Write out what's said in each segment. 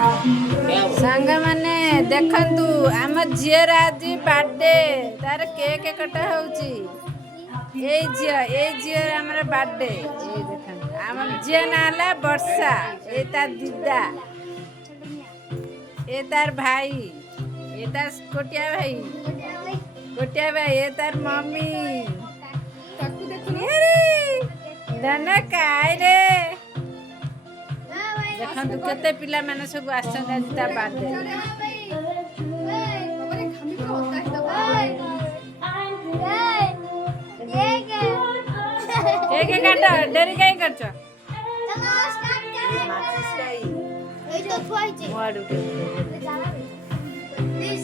सांग माने देखंतु आम झीर आज बर्थडे तार केक कटा होउची ए झीर हमर बर्थडे ए देखंतु आम झीर नाला वर्षा ए तार दीदा ए तार भाई ए तार कोटिया भाई ए तार मम्मी धन काय रे देखंतु केते पिला माने सब आछन आज ता बर्थडे एक काट डेरी काई करछ चलो स्टार्ट कर माचिस काई ए जो थुआई छे मोडू के प्लीज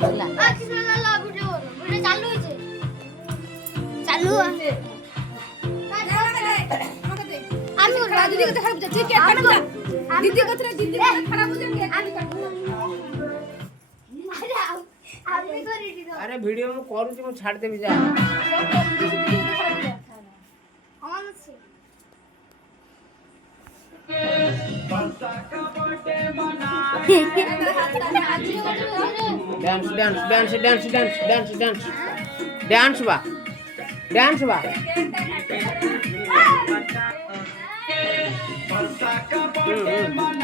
बोला आ किसने ला वीडियो चालू छे चालू আমি রাজুদি কথা খারাপ যাচ্ছে কেক কাটবো দিদি কথা খারাপ হচ্ছে কেক আমি কাটবো আরে আমি করে দিও अरे वीडियो में करू छी छाड़ देबी जा dance dance dance dance dance dance dance dance बा डांस बा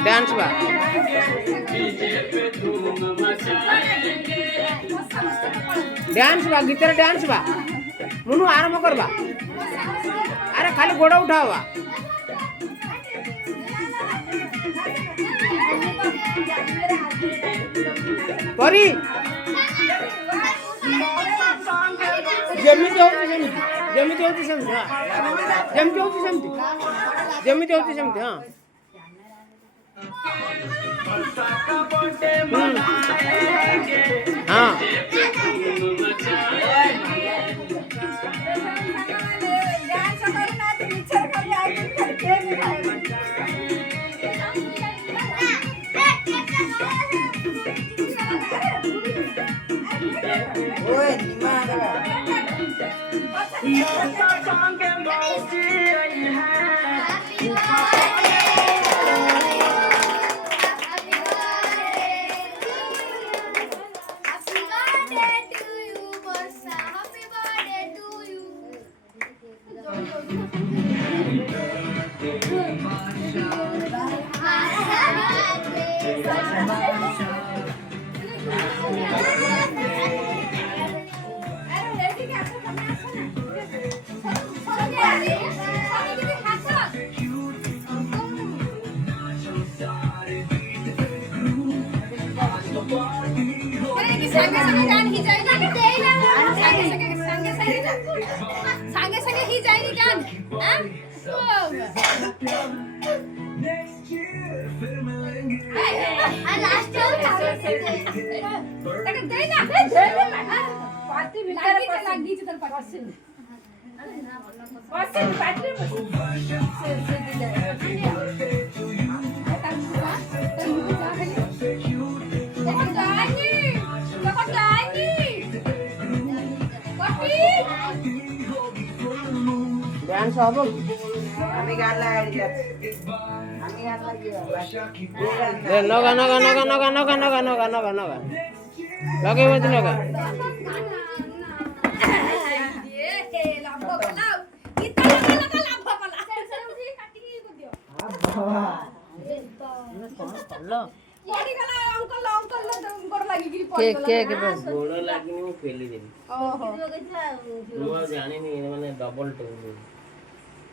डांस बा डांस बा गीतर डांस बा मुनु आरंभ करबा अरे खाली गोड़ उठावा परी जेमिति होती सेमति हां हां ओए निमा संगे संगे ही जाएगी गान लास्ट पार्टी भीतर लाग दी तर पार्टी डांस हबो আমি গান লাগাই যাচ্ছি আমি গান লাগিয়ে दे नगा नगा नगा नगा नगा नगा नगा नगा नगा लगे मत नगा केक केक बस गोड़ लागिनी मु फेली देनी ओहो मु जानि नि माने डबल टेबल